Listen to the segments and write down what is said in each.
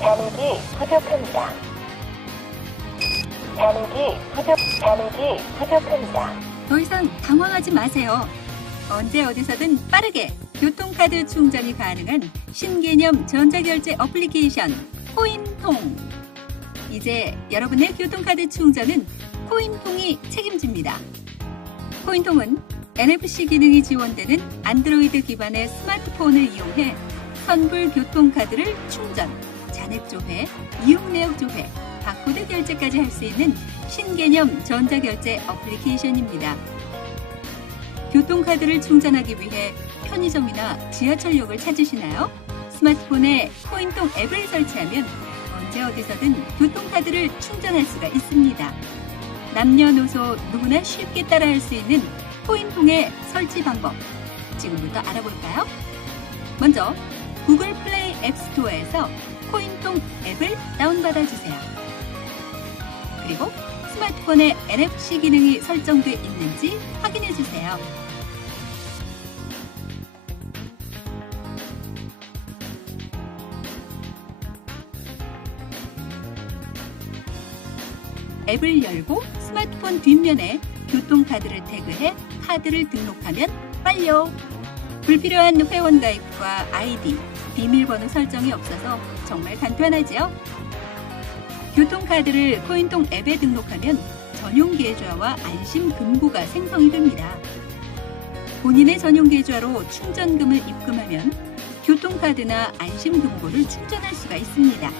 잔액이 부족합니다. 잔액이 부족, 잔액이 부족합니다. 더 이상 당황하지 마세요. 언제 어디서든 빠르게 교통카드 충전이 가능한 신개념 전자결제 어플리케이션 코인통. 이제 여러분의 교통카드 충전은 코인통이 책임집니다. 코인통은 NFC 기능이 지원되는 안드로이드 기반의 스마트폰을 이용해 선불 교통카드를 충전, 잔액 조회, 이용 내역 조회, 바코드 결제까지 할 수 있는 신개념 전자결제 어플리케이션입니다. 교통카드를 충전하기 위해 편의점이나 지하철역을 찾으시나요? 스마트폰에 코인통 앱을 설치하면 언제 어디서든 교통카드를 충전할 수가 있습니다. 남녀노소 누구나 쉽게 따라할 수 있는 코인통의 설치 방법 지금부터 알아볼까요? 먼저 구글 플레이 앱 스토어에서 코인통 앱을 다운받아 주세요. 그리고 스마트폰에 NFC 기능이 설정돼 있는지 확인해 주세요. 앱을 열고 스마트폰 뒷면에 교통카드를 태그해 카드를 등록하면 완료. 불필요한 회원 가입과 아이디, 비밀번호 설정이 없어서 정말 간편하지요? 교통카드를 코인통 앱에 등록하면 전용 계좌와 안심 금고가 생성이 됩니다. 본인의 전용 계좌로 충전금을 입금하면 교통카드나 안심 금고를 충전할 수가 있습니다.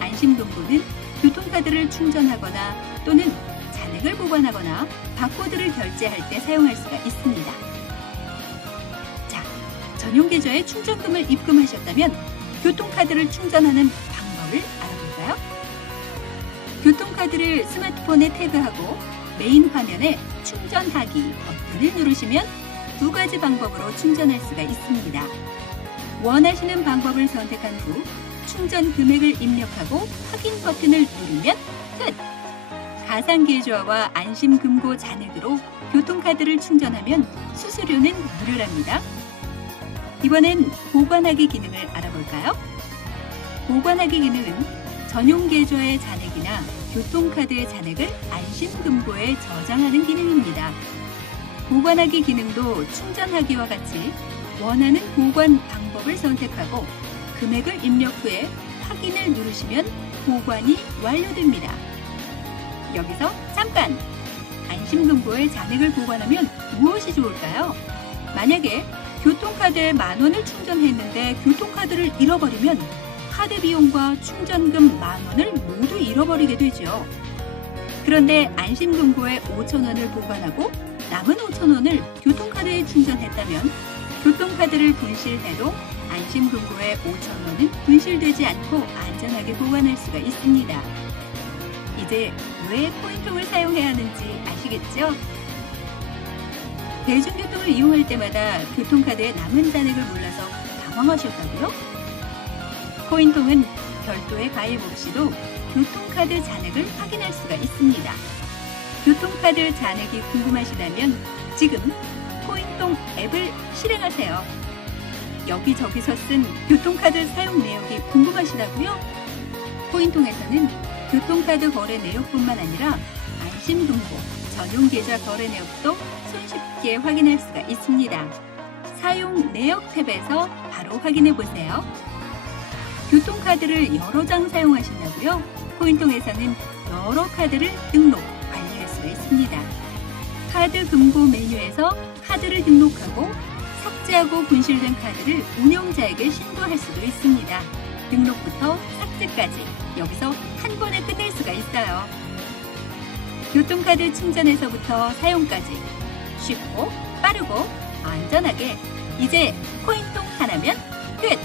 안심 금고는 교통카드를 충전하거나 또는 잔액을 보관하거나 바코드를 결제할 때 사용할 수가 있습니다. 자, 전용 계좌에 충전금을 입금하셨다면 교통카드를 충전하는 방법을 알아볼까요? 교통카드를 스마트폰에 태그하고 메인 화면에 충전하기 버튼을 누르시면 두 가지 방법으로 충전할 수가 있습니다. 원하시는 방법을 선택한 후 충전 금액을 입력하고 확인 버튼을 누르면 끝! 가상 계좌와 안심 금고 잔액으로 교통카드를 충전하면 수수료는 무료랍니다. 이번엔 보관하기 기능을 알아볼까요? 보관하기 기능은 전용 계좌의 잔액이나 교통카드의 잔액을 안심 금고에 저장하는 기능입니다. 보관하기 기능도 충전하기와 같이 원하는 보관 방법을 선택하고 금액을 입력 후에 확인을 누르시면 보관이 완료됩니다. 여기서 잠깐! 안심금고에 잔액을 보관하면 무엇이 좋을까요? 만약에 교통카드에 만 원을 충전했는데 교통카드를 잃어버리면 카드 비용과 충전금 만 원을 모두 잃어버리게 되죠. 그런데 안심금고에 5천 원을 보관하고 남은 5천 원을 교통카드에 충전했다면 교통카드를 분실해도 안심금고에 5천 원은 분실되지 않고 안전하게 보관할 수가 있습니다. 이제 왜 포인통을 사용해야 하는지 아시겠죠? 대중교통을 이용할 때마다 교통카드에 남은 잔액을 몰라서 당황하셨다고요? 포인통은 별도의 가입 없이도 교통카드 잔액을 확인할 수가 있습니다. 교통카드 잔액이 궁금하시다면 지금 포인통 앱을 실행하세요. 여기저기서 쓴 교통카드 사용 내역이 궁금하시다고요? 포인통에서는 교통카드 거래 내역뿐만 아니라 안심금고, 전용 계좌 거래 내역도 손쉽게 확인할 수가 있습니다. 사용 내역 탭에서 바로 확인해 보세요. 교통카드를 여러 장 사용하신다고요? 포인통에서는 여러 카드를 등록, 관리할 수가 있습니다. 카드 금고 메뉴에서 카드를 등록하고 삭제하고 분실된 카드를 운영자에게 신고할 수도 있습니다. 등록부터 삭제까지 여기서 한 번에 끝낼 수가 있어요. 교통카드 충전에서부터 사용까지 쉽고 빠르고 안전하게 이제 코인통 하나면 끝!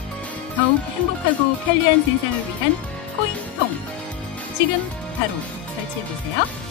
더욱 행복하고 편리한 세상을 위한 코인통 지금 바로 설치해보세요.